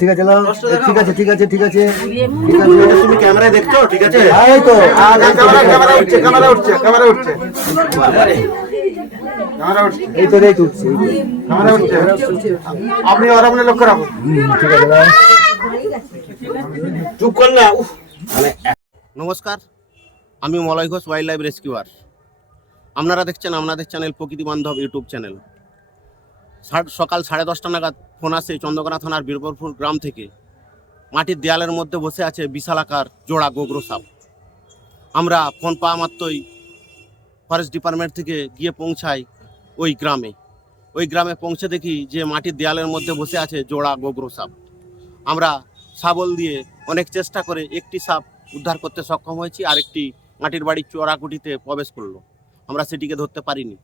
ঠিক আছে। ঠিক আছে ঠিক আছে ঠিক আছে। ঠিক আছে তুমি ক্যামেরায় দেখছ ঠিক আছে? এই তো ক্যামেরা ক্যামেরা উঠছে ক্যামেরা উঠছে ক্যামেরা উঠছে। এই তো এই তো উঠছে, ক্যামেরা উঠছে। আপনি আর আপনি লক্ষ্য রাখুন। ঠিক আছে চুপ কর না মানে নমস্কার আমি Malay Ghosh wildlife rescuer আপনারা দেখছেন আপনাদের চ্যানেল প্রকৃতি বান্ধব ইউটিউব চ্যানেল সকাল সাড়ে দশটা নাগাদ ফোন আসে চন্দ্রকোনা থানার বীরপুর গ্রাম থেকে। মাটির দেয়ালের মধ্যে বসে আছে বিশালাকার জোড়া গোগ্র সাপ। আমরা ফোন পাওয়া মাত্রই ফরেস্ট ডিপার্টমেন্ট থেকে গিয়ে পৌঁছাই ওই গ্রামে। ওই গ্রামে পৌঁছে দেখি যে মাটির দেয়ালের মধ্যে বসে আছে জোড়া গোগ্র সাপ। আমরা শাবল দিয়ে অনেক চেষ্টা করে একটি সাপ উদ্ধার করতে সক্ষম হয়েছি আর একটি মাটির বাড়ির চোরাকুটিতে প্রবেশ করল। আমরা সেটিকে ধরতে পারিনি।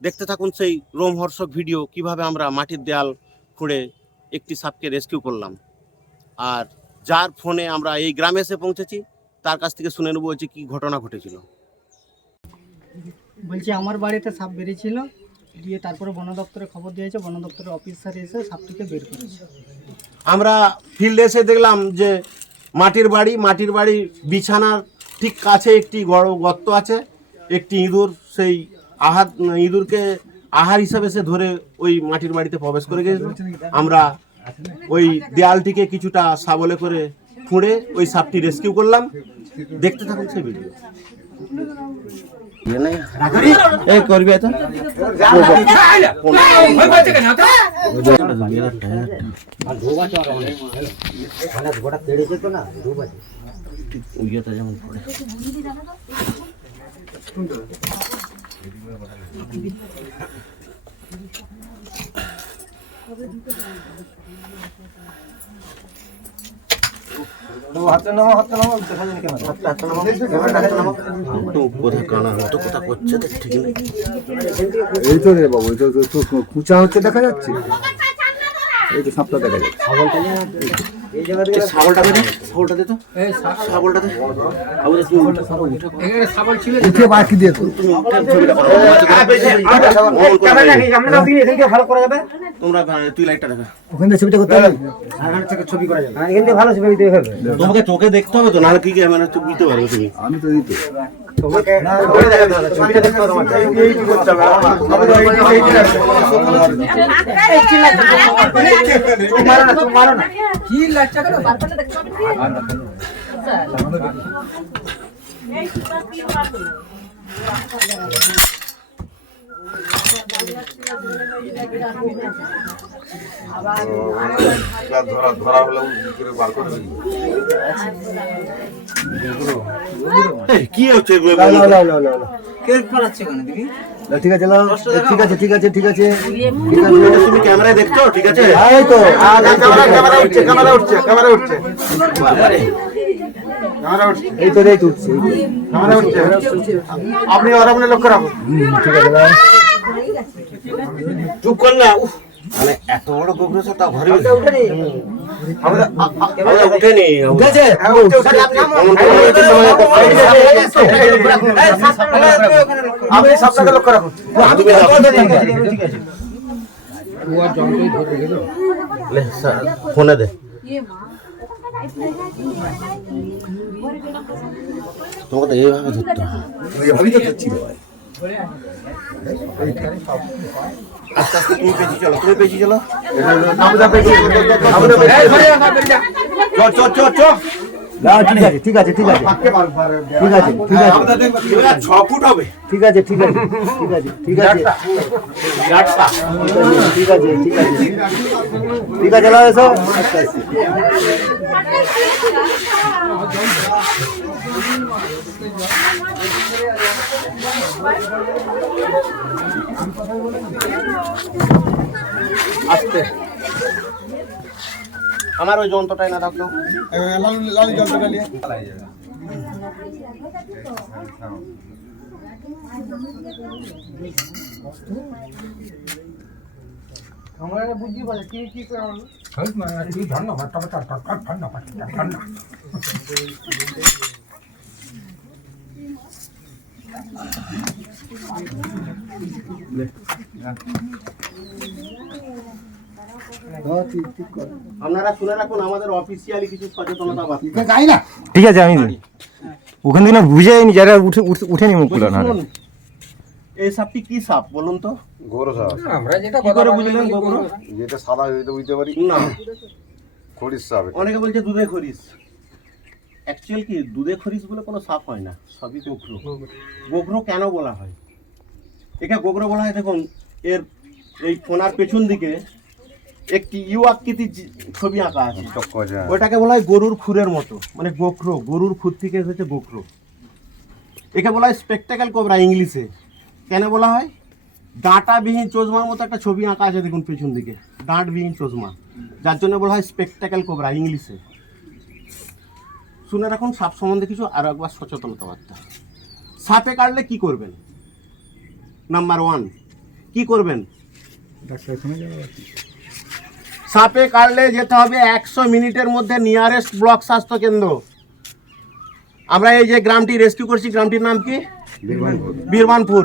দেখতে থাকুন সেই রোমহর্ষক ভিডিও কীভাবে আমরা মাটির দেয়াল খুঁড়ে একটি সাপকে রেস্কিউ করলাম। আর যার ফোনে আমরা এই গ্রামে এসে পৌঁছেছি তার কাছ থেকে শুনে নেব যে কী ঘটনা ঘটেছিল। বলছি আমার বাড়িতে সাপ বেরিয়েছিল দিয়ে তারপরে বন দপ্তরে খবর দিয়েছে বন দপ্তরের অফিসার এসে সাপটিকে বের করেছে। আমরা ফিল্ডে এসে দেখলাম যে মাটির বাড়ি মাটির বাড়ি বিছানার ঠিক কাছে একটি বড় গর্ত আছে একটি ইঁদুর সেই আহার ইঁদুরকে আহার হিসাবে সে ধরে ওই মাটির বাড়িতে প্রবেশ করে গেছিল আমরা ওই দেয়ালটিকে কিছুটা সাবলে করে খুঁড়ে ওই সাপটি রেস্কিউ করলাম। দেখতে থাকুন সেই ভিডিও। এই করবি যেমন পড়ে এই তো রে বাবু কুচা হচ্ছে দেখা যাচ্ছে। এই যে সাপটা দেখা যাচ্ছে এই ছাগলটা দে তো ছাগলটা দে আবু দে তুমি উঠে উঠে বাকি দিয়ে তো ভালো করা যাবে তোমরা তুই লাইটটা দেখা। ওখান থেকে ছবিটা করতে হবে? এখান থেকে ছবি করা যাবে। এখান থেকে ভালো ছবি দিতে হবে। তোমাকে চোখে দেখতে হবে তো নাহলে কি ক্যামেরা চোখ দিতে পারবে তুমি? আমি তো দিতে। তোমাকে ছবিটা দেখতে হবে তোমাকে এই কি করতে মারো না তুমি না কি। কে পালাচ্ছে কেন দেখি লাও, ঠিক আছে ঠিক আছে ঠিক আছে ঠিক আছে ঠিক আছে। তুমি ক্যামেরায় দেখছ ঠিক আছে? তো। ক্যামেরা ক্যামেরা উঠছে ক্যামেরা উঠছে ক্যামেরা উঠছে। এই তো এই তো উঠছে, ক্যামেরা উঠছে। আপনি আর আপনি লক্ষ্য রাখুন। ঠিক আছে। চুপ কর না। মানে এত বড় গোগ্রস তা ঘরে আমরা উঠেনি। উঠেছে? হ্যাঁ, আপনি লক্ষ্য রাখুন ফোনে দে। তোমাকে তো এইভাবে ধরতে হবে এভাবেই তো ধরছি। ভাই। আস্তে আস্তে তুমি পেছি চলো তুমি পেছি চলো। আবুদা পেছি আবুদা পেছি চ চ চ চ না, ঠিক আছে ঠিক আছে ঠিক আছে। ঠিক আছে ঠিক আছে। এবার ছ ফুট হবে। ঠিক আছে ঠিক আছে ঠিক আছে ঠিক আছে। ঠিক আছে ঠিক আছে। ঠিক আছে নাও এসো। আস্তে আস্তে আমার ওই যন্ত্রটাই না থাকল লালি টাকা নিয়ে আমরা বুঝি পারে কি কি করে ধর, ঠিক ঠিক কর। আপনারা শুনে রাখুন আমাদের অফিসিয়ালি কিছু সচেতনতা ঠিক আছে, না। ঠিক আছে আমি ওখান থেকে না বুঝে যায়নি যারা উঠে উঠে- উঠে নি মুখগুলো না। এই সাপটি কি সাপ বলুন তো? গরু সাপ। কি করে বুঝলেন গোবর যেটা সাদা হইতে বুঝতে পারি? না। খড়ির সাপ অনেকে বলছে দুধে খরিস অ্যাকচুয়াল কি দুধে খরিস বলে কোনো সাপ হয় না সবই গোখরো। গোখরো। কেন বলা হয়? একে গোখরো বলা হয় দেখুন এর এই কোনার পেছন দিকে একটি ইউ আকৃতির ছবি আঁকা আছে। হ্যাঁ। বলা হয় গরুর খুরের মতো মানে গোখরো গরুর খুর থেকে হচ্ছে গোখরো। একে বলা হয় স্পেকটাকেল কোবরা ইংলিশে। কেন বলা হয়? ডাঁটাবিহীন চশমার মতো একটা ছবি আঁকা আছে দেখুন পেছন দিকে। ডাঁটবিহীন চশমা যার জন্য বলা হয় স্পেকটাকেল কোবরা ইংলিশে। শুনে রাখুন সাপ সম্বন্ধে কিছু আরও একবার সচেতনতা বার্তা সাপে কাটলে কি করবেন? নাম্বার ওয়ান কি করবেন? সাপে কাটলে যেতে হবে একশো মিনিটের মধ্যে নিয়ারেস্ট ব্লক স্বাস্থ্য কেন্দ্র। আমরা এই যে গ্রামটি রেস্কিউ করছি গ্রামটির নাম কি? বীরমানপুর।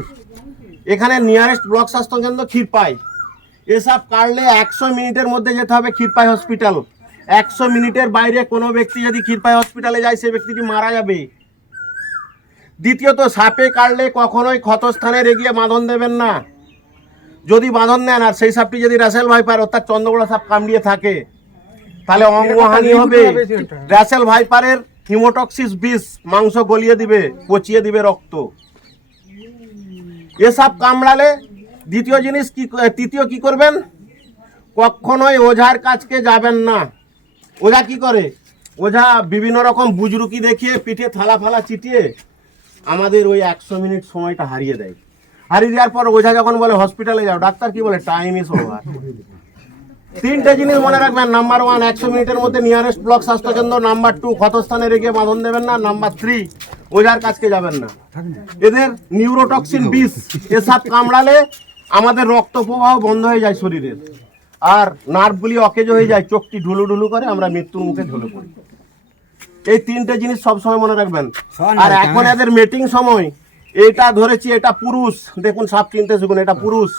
এখানে নিয়ারেস্ট ব্লক স্বাস্থ্য কেন্দ্র ক্ষীরপাই। এসব কাটলে একশো মিনিটের মধ্যে যেতে হবে ক্ষীরপাই হসপিটাল একশো মিনিটের বাইরে কোনো ব্যক্তি যদি ক্ষীরপাই হসপিটালে যায় সে ব্যক্তিটি মারা যাবে। দ্বিতীয়ত সাপে কাটলে কখনোই ক্ষতস্থানে রেগিয়ে বাঁধন দেবেন না। যদি বাঁধন নেন আর সেই সাপটি যদি রাসেল ভাইপার অর্থাৎ চন্দ্রগোড়া সাপ কামড়িয়ে থাকে তাহলে অঙ্গহানি হবে। রাসেল ভাইপারের হিমোটক্সিস বিষ মাংস গলিয়ে দিবে পচিয়ে দিবে রক্ত। এসব কামড়ালে দ্বিতীয় জিনিস কি তৃতীয় কি করবেন? কখনোই ওঝার কাছকে যাবেন না। ওঝা কি করে? ওঝা বিভিন্ন রকম বুজরুকি দেখিয়ে, পিঠে থালা ফালা চিটিয়ে আমাদের ওই একশো মিনিট সময়টা হারিয়ে দেয়। হারিয়ে দেওয়ার পর ওঝা যখন বলে, হসপিটালে যাও। ডাক্তার কি বলে? টাইম ইস ওভার তিনটে জিনিস মনে রাখবেন। নাম্বার ওয়ান একশো মিনিটের মধ্যে নিয়ারেস্ট ব্লক স্বাস্থ্যকেন্দ্র। নাম্বার টু ক্ষতস্থানে রেখে বাঁধন দেবেন না। নাম্বার থ্রি ওঝার কাছকে যাবেন না। এদের নিউরোটক্সিন বিষ, এসব কামড়ালে আমাদের রক্ত প্রবাহ বন্ধ হয়ে যায় শরীরের। আর নার্ভগুলি অকেজ হয়ে যায় চোখটি ঢুলু ঢুলু করে আমরা মৃত্যুর মুখে ঢলে পড়ি। এই তিনটে জিনিস সব সময় মনে রাখবেন। আর এখন এদের মিটিং সময় এটা ধরেছি এটা পুরুষ। দেখুন সাপ চিনতে শিখুন এটা পুরুষ।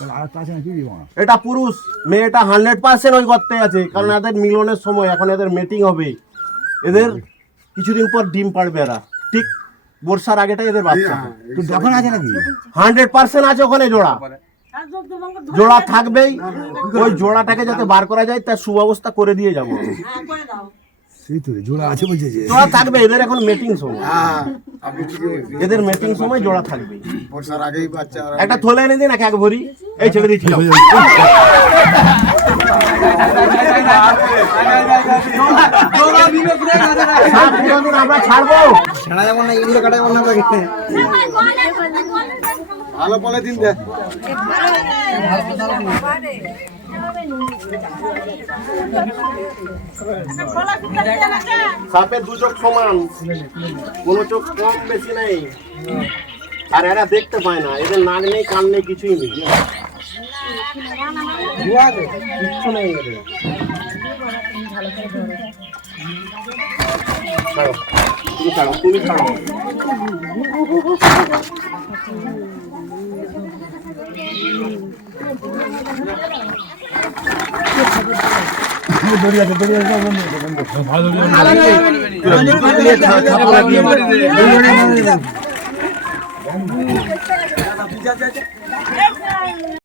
এটা পুরুষ মেয়েটা হান্ড্রেড পার্সেন্ট ওই গর্তে আছে কারণ এদের মিলনের সময় এখন এদের মিটিং হবে। এদের কিছুদিন পর ডিম পাড়বে এরা। ঠিক বর্ষার আগেটা এদের বাচ্চা। যখন আছে নাকি? হান্ড্রেড পার্সেন্ট আছে ওখানে জোড়া। জোড়া থাকবেই ওই জোড়াটাকে যাতে বার করা যায় তার সুব্যবস্থা করে দিয়ে যাব। সেই তো জোড়া আছে বলছে যে। জোড়া থাকবে এদের এখন মিটিং সময়। হ্যাঁ এদের মিটিং সময় জোড়া থাকবে। বর্ষার আগেই বাচ্চা একটা থলে এনে দিন এক এক ভরি। এই ছেড়ে দিচ্ছি। আমরা ছাড়বো। ছাড়া না কাটা না। ভালো বলে দিন দে। সাপের দু চোখ সমান, কোনো চোখ কম বেশি নেই। আর এরা দেখতে পায় না, এদের নাক নেই, কান নেই, কিছুই নেই। কিচ্ছু নেই এদের। তুমি ছাড়ো তুমি ছাড়ো। ভালো দড়ি